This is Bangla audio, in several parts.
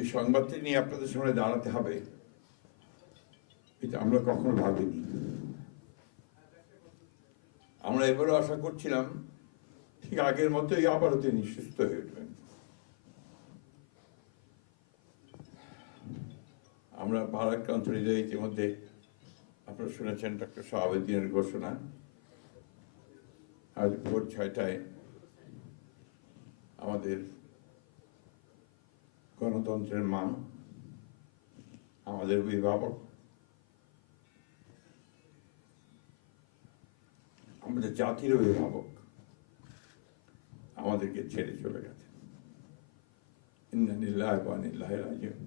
এই সংবাদটি নিয়ে আপনাদের সামনে দাঁড়াতে হবে, এটা আমরা কখনো ভাবিনি। আমরা এবারও আশা করছিলাম ঠিক আগের মতোই আবারও তিনি সুস্থ হয়ে উঠবেন। আমরা ভারাক্রান্ত হৃদয়ে ইতিমধ্যে আপনারা শুনেছেন ডক্টর শাহাবুদ্দিনের ঘোষণা। আজ ভোর 6টায় আমাদের গণতন্ত্রের মা, আমাদের অভিভাবক, আমাদের জাতির অভিভাবক আমাদেরকে ছেড়ে চলে গেছে। ইন্না লিল্লাহি ওয়া ইন্না ইলাইহি রাজিউন।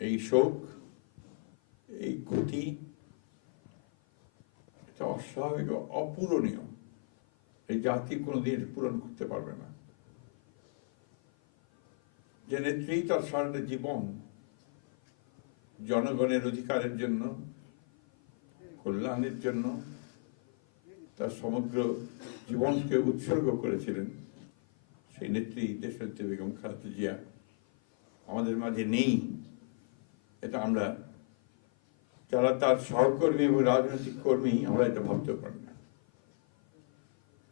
এই শোক, এই ক্ষতি, এটা অস্বাভাবিক, অপূরণীয়। এই জাতি কোনোদিন পূরণ করতে পারবে না। যে নেত্রী তার সারাটা জীবন জনগণের অধিকারের জন্য, কল্যাণের জন্য তার সমগ্র জীবনকে উৎসর্গ করেছিলেন, সেই নেত্রী দেশনেত্রী বেগম খালেদা জিয়া আমাদের মাঝে নেই। এটা আমরা যারা তার সহকর্মী এবং রাজনৈতিক কর্মী, আমরা এটা ভাবতে পারি না।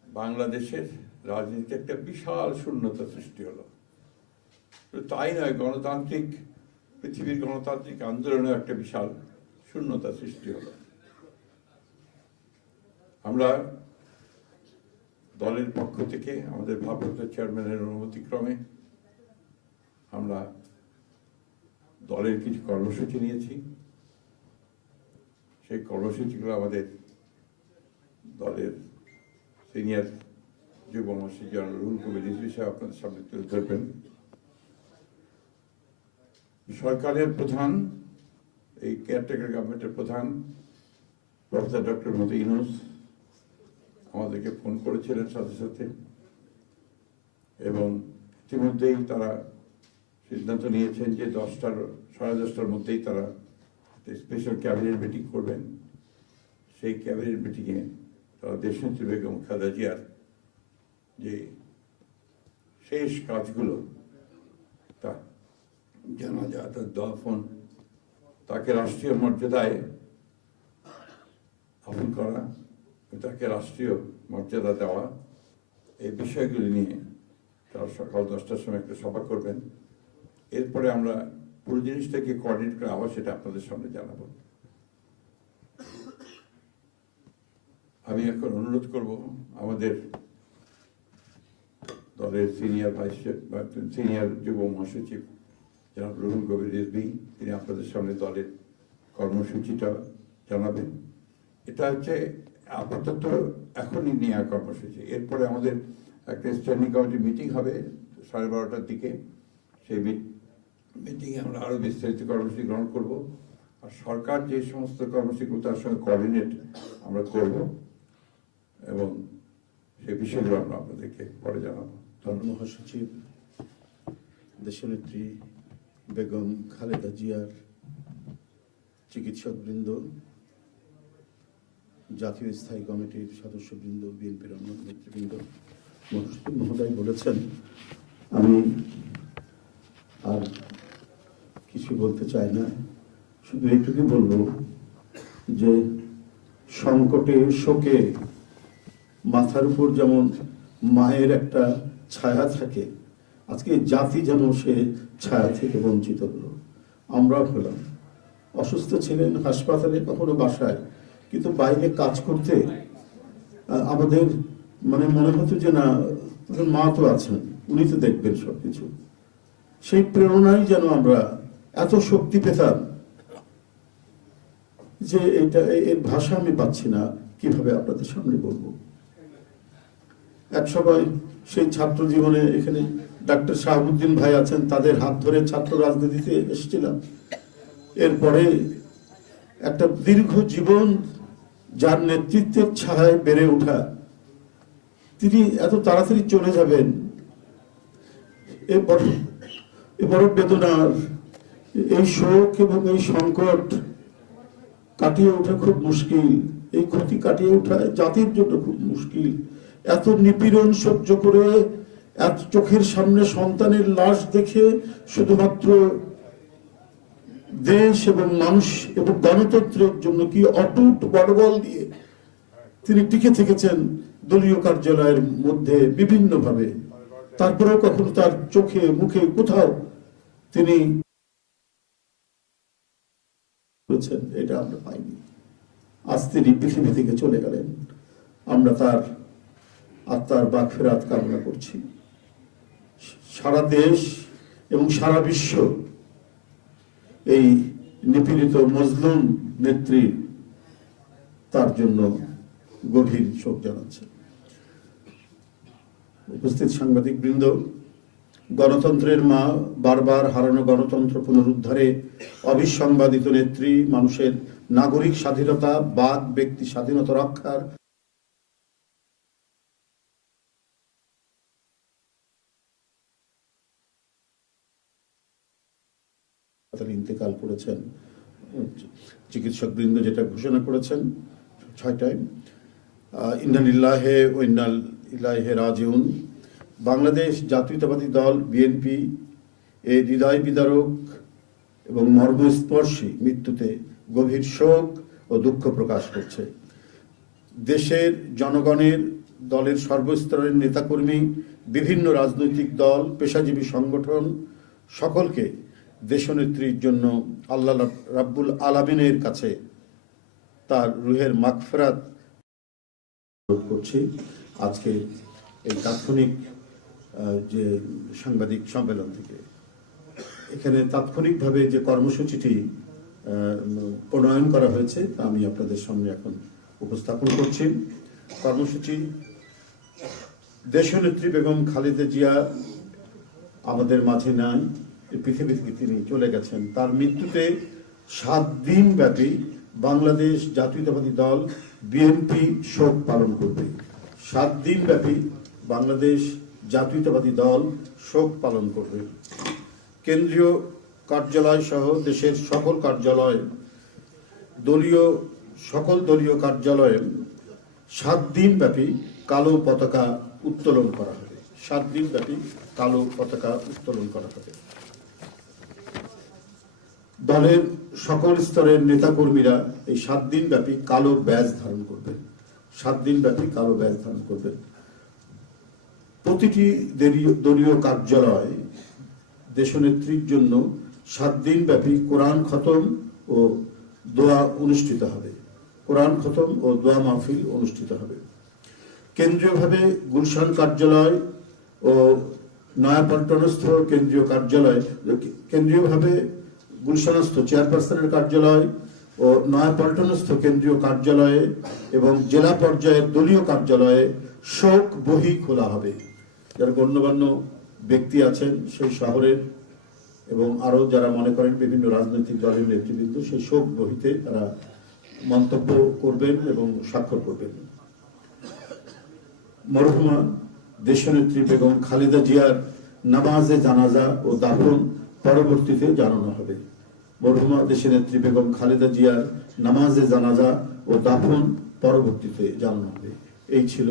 বাংলাদেশের রাজনীতিতে একটা বিশাল শূন্যতা সৃষ্টি হলো। তাই নয়, গণতান্ত্রিক পৃথিবীর গণতান্ত্রিক আন্দোলনে একটা বিশাল শূন্যতা সৃষ্টি হলো। আমরা দলের পক্ষ থেকে আমাদের ভারপ্রাপ্ত চেয়ারম্যানের অনুমতিক্রমে আমরা দলের কিছু কর্মসূচি নিয়েছি। সেই কর্মসূচিগুলো আমাদের দলের সিনিয়র যুব মহাসচিব জনাব রুহুল কবির রিজভী সাহেব আপনাদের সামনে তুলে ধরবেন। সরকারের প্রধান, এই কেয়ারটেকার গভর্নমেন্টের প্রধান প্রফেসর ডক্টর মোহাম্মদ ইউনূস আমাদেরকে ফোন করেছিলেন সাথে সাথে, এবং ইতিমধ্যেই তারা সিদ্ধান্ত নিয়েছেন যে 10টার মধ্যেই তারা স্পেশাল ক্যাবিনেট মিটিং করবেন। সেই ক্যাবিনেট মিটিংয়ে তারা দেশনেত্রী বেগম খালেদা জিয়ার যে শেষ কাজগুলো, তা জানাজা, তার দাফন, তাকে রাষ্ট্রীয় মর্যাদায় দাফন করা, তাকে রাষ্ট্রীয় মর্যাদা দেওয়া, এই বিষয়গুলি নিয়ে তারা সকাল 10টার সময় একটা সভা করবেন। এরপরে আমরা পুরো জিনিসটাকে কোঅর্ডিনেট করে আবার সেটা আপনাদের সামনে জানাবো। আমি এখন অনুরোধ করব আমাদের দলের সিনিয়র যুব মহাসচিব জনাব রুহুল কবির রিজভী, তিনি আপনাদের সামনে দলের কর্মসূচিটা জানাবেন। এটা হচ্ছে আপাতত এখনই নেওয়া কর্মসূচি। এরপরে আমাদের একটা স্ট্যান্ডিং কমিটি মিটিং হবে 12:30টার দিকে। সেই মিটিংয়ে আমরা আরও বিস্তারিত কর্মসূচি গ্রহণ করব, আর সরকার যে সমস্ত কর্মসূচিগুলো তার সঙ্গে কোঅর্ডিনেট আমরা করব, এবং সেই বিষয়গুলো আমরা আপনাদেরকে পরে জানাবো। মহাসচিব দেশনেত্রী বেগম খালেদা জিয়ার চিকিৎসকবৃন্দ, জাতীয় স্থায়ী কমিটির সদস্যবৃন্দ, বিএনপির অন্য নেতৃবৃন্দ, মহাসচিব মহোদয় বলেছেন, আমি আর কিছু বলতে চাই না, শুধু এইটুকু বলবো যে সংকটে, শোকে মাথার উপর যেমন মায়ের একটা ছায়া থাকে, আজকে জাতি যেন সে ছায়া থেকে বঞ্চিত হলো। আমরা হলাম, অসুস্থ ছিলেন হাসপাতালে, কখনো বাসায়, কিন্তু বাইরে কাজ করতে আমাদের মনে হতো যে না, মা তো আছেন, উনি তো দেখবেন সবকিছু। সেই প্রেরণায় যেন আমরা এত শক্তি পেতাম যে এটা, এর ভাষা আমি পাচ্ছি না কিভাবে আপনাদের সামনে বলবো। এক সময় সেই ছাত্র জীবনে এখানে ডাক্তার শাহাবুদ্দিন ভাই আছেন, তাদের হাত ধরে ছাত্র রাজনীতিতে এসেছিলাম। এরপরে একটা দীর্ঘ জীবন যার নেতৃত্বের ছায়ায় বেড়ে ওঠা, তিনি এত তাড়াতাড়ি চলে যাবেন, এ বড় বেদনার। এই শোক এবং এই সংকট কাটিয়ে ওঠা খুব মুশকিল, এই ক্ষতি কাটিয়ে ওঠা জাতির জন্য খুব মুশকিল। এত নিপীড়ন সহ্য করে এত চোখের সামনে সন্তানের লাশ দেখে শুধুমাত্র দেশ এবং মানুষ এবং গণতন্ত্রের জন্য কি অটুট বড়বল দিয়ে তিনি টিকে থেকেছেন দলীয় কার্যালয়ের মধ্যে বিভিন্ন ভাবে। তারপরেও কখনো তার চোখে মুখে কোথাও তিনি এটা আমরা পাইনি। আজ তিনি পৃথিবী থেকে চলে গেলেন, আমরা তার আত্মার মাগফিরাত কামনা করছি। সারা দেশ এবং সারা বিশ্ব এই নিপীড়িত মজলুম নেত্রী তার জন্য গভীর শোক জানাচ্ছে। উপস্থিত সাংবাদিক বৃন্দ, গণতন্ত্রের মা, বারবার হারানো গণতন্ত্র পুনরুদ্ধারে অবিসংবাদিত নেত্রী, মানুষের নাগরিক স্বাধীনতা, বাক ব্যক্তি স্বাধীনতা রক্ষার ইন্তেকাল করেছেন। চিকিৎসক বৃন্দ যেটা ঘোষণা করেছেন 6টায়, ইন্না লিল্লাহি ওয়া ইন্না ইলাইহি রাজিউন। বাংলাদেশ জাতীয়তাবাদী দল বিএনপি এই হৃদয় বিদারক এবং মর্মস্পর্শী মৃত্যুতে গভীর শোক ও দুঃখ প্রকাশ করছে। দেশের জনগণের, দলের সর্বস্তরের নেতাকর্মী, বিভিন্ন রাজনৈতিক দল, পেশাজীবী সংগঠন সকলকে দেশনেত্রীর জন্য আল্লাহ রাব্বুল আলামিনের কাছে তার রুহের মাগফিরাত করছি। আজকে এই তাৎক্ষণিক যে সাংবাদিক সম্মেলন থেকে এখানে তাৎক্ষণিকভাবে যে কর্মসূচিটি প্রণয়ন করা হয়েছে তা আমি আপনাদের সামনে এখন উপস্থাপন করছি। কর্মসূচি: দেশনেত্রী বেগম খালেদা জিয়া আমাদের মাঝে নাই, পৃথিবী থেকে তিনি চলে গেছেন। তার মৃত্যুতে 7 দিন ব্যাপী বাংলাদেশ জাতীয়তাবাদী দল বিএনপি শোক পালন করবে। 7 দিন ব্যাপী বাংলাদেশ জাতীয়তাবাদী দল শোক পালন করবে। কেন্দ্রীয় কার্যালয় সহ দেশের সকল কার্যালয়, সকল দলীয় কার্যালয়ে 7 দিন ব্যাপী কালো পতাকা উত্তোলন করা হবে। 7 দিন ব্যাপী কালো পতাকা উত্তোলন করা হবে। দলের সকল স্তরের নেতাকর্মীরা এই 7 দিন ব্যাপী কালো ব্যাজ ধারণ করবেন। 7 দিন ব্যাপী কালো ব্যাজ ধারণ করবেন। প্রতিটি দলীয় কার্যালয় দেশনেত্রীর জন্য 7 দিন ব্যাপী কোরআন খতম ও দোয়া অনুষ্ঠিত হবে। কোরআন খতম ও দোয়া মাহফিল অনুষ্ঠিত হবে। কেন্দ্রীয়ভাবে গুলশান কার্যালয় ও নয়াপল্টনস্থ কেন্দ্রীয় কার্যালয়, কেন্দ্রীয়ভাবে গুলশানস্থ চেয়ারপারসনের কার্যালয় ও নয়াপল্টনস্থ কেন্দ্রীয় কার্যালয়ে এবং জেলা পর্যায়ের দলীয় কার্যালয়ে শোক বহি খোলা হবে। যারা গণ্যমান্য ব্যক্তি আছেন সেই শহরের এবং আরো যারা মনে করেন বিভিন্ন রাজনৈতিক দলের নেতৃবৃন্দ, সেই শোক বহিতে তারা মন্তব্য করবেন এবং স্বাক্ষর করবেন। মরহুমা দেশনেত্রী বেগম খালেদা জিয়ার নামাজে জানাজা ও দাফন পরবর্তীতে জানানো হবে। মরহুমা দেশনেত্রী বেগম খালেদা জিয়ার নামাজে জানাজা ও দাফন পরবর্তীতে জানানো হবে। এই ছিল